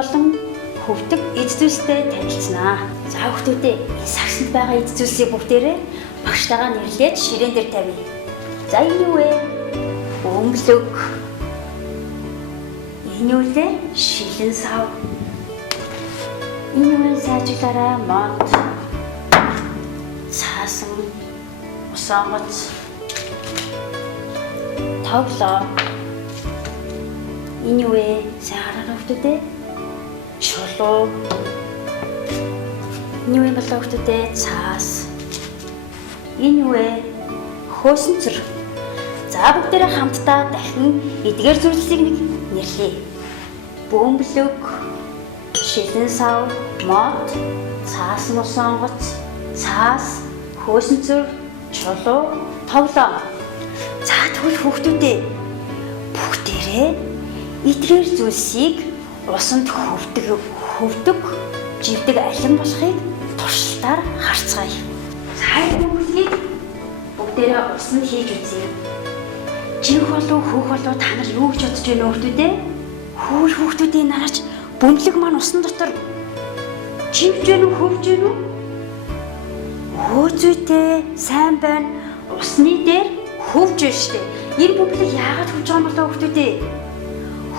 болон хөвдөг эд зүйлстэй танилцсанаа. За хүүхдүүдээ энэ сагсанд байгаа эд зүйлсийг бүгдээрээ багштайгаа нэрлээд ширээн дээр тавья. За энэ юу вэ? Бөмбөлөг. Энэ юу вэ? Шилэн сав. Энэ юу вэ? Сайжлаараа мод. Цаасан усонгоц. Тоглоо. Энэ юу вэ? Сайн хараа хүүхдүүдээ. Чулуу. Энэ юу юм болоо хүүхдүүдээ? Цаас. Энэ юу вэ? Хөөсөнцөр. За бүгдээрээ хамтдаа дахин эдгээр зүйлсийг нэг нэрлэе. Бөмбөлөг, шилэн сав, мод, цаасан усонгоц, цаас, хөөсөнцөр, чулуу, тоглоо. За тэгвэл хүүхдүүдээ бүгдээрээ эдгээр зүйлсийг усанд хөвдөг, живдэг алин болохыг туршилтаар харцгаая. За бүгдийг бүгдээрээ усанд хийж үзье. Жив болов хөөх болов та нар юу гэж бодож байна вэ хүүхдүүдээ? Хүүхдүүдийн нараач бөмбөлөг маань усан дотор живж гэнэ үү, хөвж гэнэ үү? Зүйтэй сайн байна. Усны дээр хөвж байна штэ. Энэ бөмбөлөг яагаад хөвж байгаа юм болоо хүүхдүүдээ?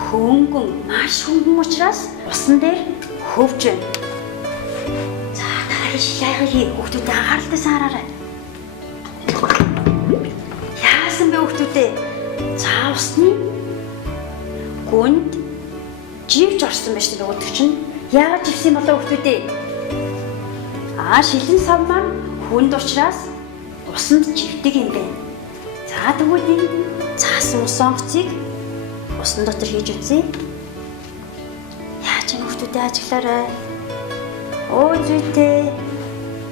Хөнгөн, маш хөнгөн учраас усан дээр хөвж байна. За дараагийн шилайгыг хүүхдүүдээ анхааралтай саараарай. Яасан бэ хүүхдүүдээ? За усны гүнд живж орсон байж тээ өгдөг чинь. Яагаад живсэн болоо хүүхдүүдээ? Шилэн сав маань хүнд учраас усанд живдэг юм байна. За тэгвэл энэ цаасан усонгоцыг усан дотор хийж үзье. Яаж юм хүүхдүүдээ ажиглаарай. Зүйтэй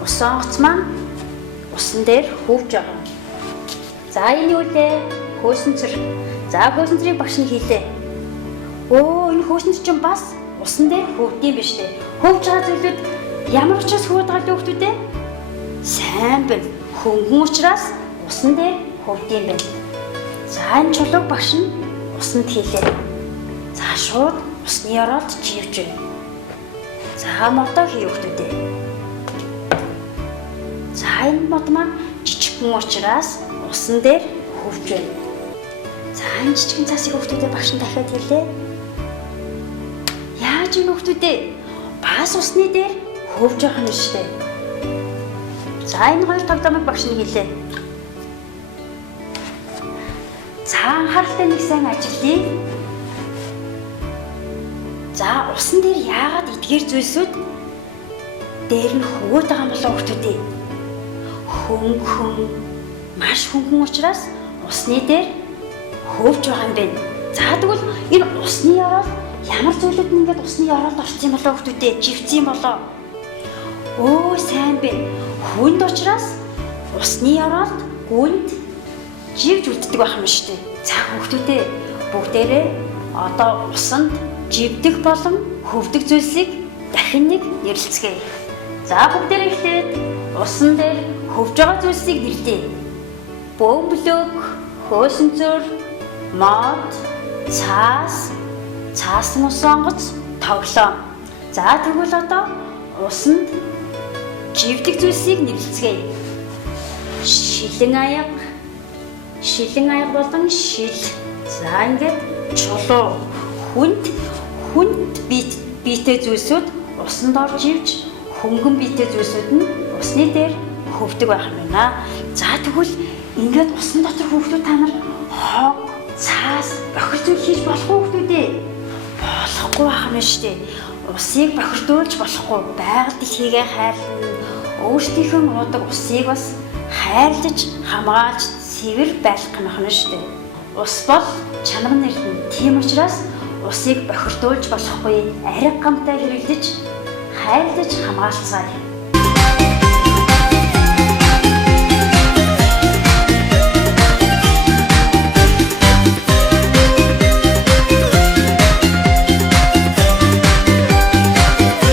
усонгоц маань усан дээр хөвж байгаа. За энэ юу вэ? Хөөсөнцөр. За хөөсөнцрийг багш нь хийлээ. Энэ хөөсөнцөр чинь бас усан дээр хөвдөм биш үү? Хөвж байгаа зүйлүүд ямар учраас хөвдөж байгаа хүүхдүүдээ? Сайн байна. Хөнгөн учраас усан дээр хөвдөм байна. За энэ чулууг багш нь усанд хийлээ. За шууд усны ороод живж байна. За модоо хий хүүхдүүдээ. За энэ мод маань жижигхэн учраас усан дээр хөвж байна. За энэ жижигхэн цаасыг хүүхдүүдээ багш нь дахиад хийлээ. Яаж ийм хүүхдүүдээ бас усны дээр хөвж байгаа юм шүү дээ. За энэ хоёр тоглоомыг багш нь хийлээ. За анхааралтай нэг сайн ажиллая. За усан дээр яагаад эдгээр зүйлсүүд дээр нь хөвөд байгаа юм болоо хүүхдүүдээ? Хөнгөн, маш хөнгөн учраас усны дээр хөвж байгаа юм байна. За тэгвэл энэ усны ороод ямар зүйлүүд нь ингээд усны ороод орсон юм болоо хүүхдүүдээ? Живцсэн юм болоо? Сайн байна. Хүнд учраас усны ороод гүнд живж үлддэг байх юм шүү дээ. За хүүхдүүдээ бүгдээрээ одоо усанд живдэг болон хөвдөг зүйлсийг дахин нэг нэрлэлцгээе. За бүгдээрээ эхлээд усан дээр хөвж байгаа зүйлсийг нэрлэе. Бөмбөлөг, хөөсөнцөр, мод, цаас, цаасан усонгоц, тоглоом. За тэгвэл одоо усанд живдэг зүйлсийг нэрлэлцгээе. Шилэн аяга болон шил. За ингээд чулуу. Хүнд биетэй зүйлсүүд усанд орж ивж, хөнгөн биетэй зүйлсүүд нь усны дээр хөвдөг байх юм байна. За тэгвэл ингээд усан дотор хүүхдүүд та нар хог, цаас, бохир зүйл хийж болох уу хүүхдүүдээ? Болохгүй байх юм шүү дээ. Усыг бохирдуулж болохгүй. Байгаль дэлхийгээ хайрлана. Өөрсдийнхөө уудаг усыг бас хайрлаж, хамгаалж, цэвэр байлгах юм байна шүү дээ. Ус бол чанар нэртэн. Тийм учраас усыг бохирдуулж болохгүй. Ариг гамтай хэрэглэж, хайрлаж хамгаалцгаая.